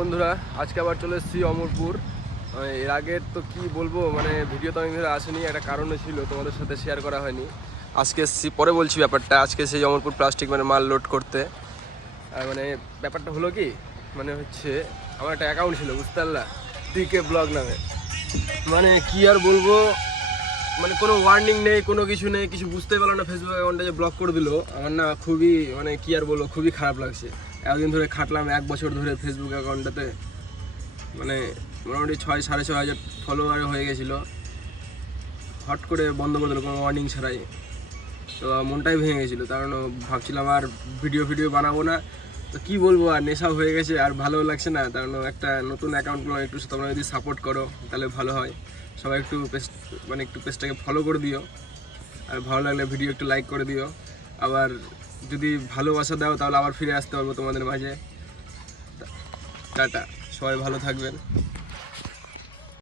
বন্ধুরা আজকে আবার চলে এসেছি অমরপুর। এর আগের তো কি বলবো, মানে ভিডিও তো অনেক ধরে আসেনি, একটা কারণে ছিল, তোমাদের সাথে শেয়ার করা হয়নি। আজকে এসেছি, পরে বলছি ব্যাপারটা। আজকে সেই অমরপুর প্লাস্টিক মানে মাল লোড করতে। আর মানে ব্যাপারটা হলো কি, মানে হচ্ছে আমার একটা অ্যাকাউন্ট ছিল, বুঝতে পারলা, ডিকে ব্লগ নামে। মানে কি আর বলবো, মানে কোনো ওয়ার্নিং নেই, কোনো কিছু নেই, কিছু বুঝতে পারলো না। ফেসবুক অ্যাকাউন্টটা যে ব্লক করে দিল, আমার না খুবই, মানে কি আর বলবো, খুবই খারাপ লাগছে। এতদিন ধরে খাটলাম, 1 বছর ধরে ফেসবুক অ্যাকাউন্টটাতে, মানে মোটামুটি 6,500 ফলোয়ার হয়ে গেছিলো। হট করে বন্ধ করে দিল কোনো ওয়ার্নিং ছাড়াই। তো মনটাই ভেঙে গেছিলো, কারণ ভাবছিলাম আর ভিডিও বানাবো না। তো কী বলবো, আর নেশা হয়ে গেছে, আর ভালো লাগছে না। কারণ একটা নতুন অ্যাকাউন্টগুলো একটু তোমরা যদি সাপোর্ট করো তাহলে ভালো হয়। সবাই একটু একটু পেজটাকে ফলো করে দিও, আর ভালো লাগলে ভিডিও একটু লাইক করে দিও। আবার যদি ভালোবাসা দাও তাহলে আবার ফিরে আসতে পারবো তোমাদের মাঝে। টাটা, সবাই ভালো থাকবেন।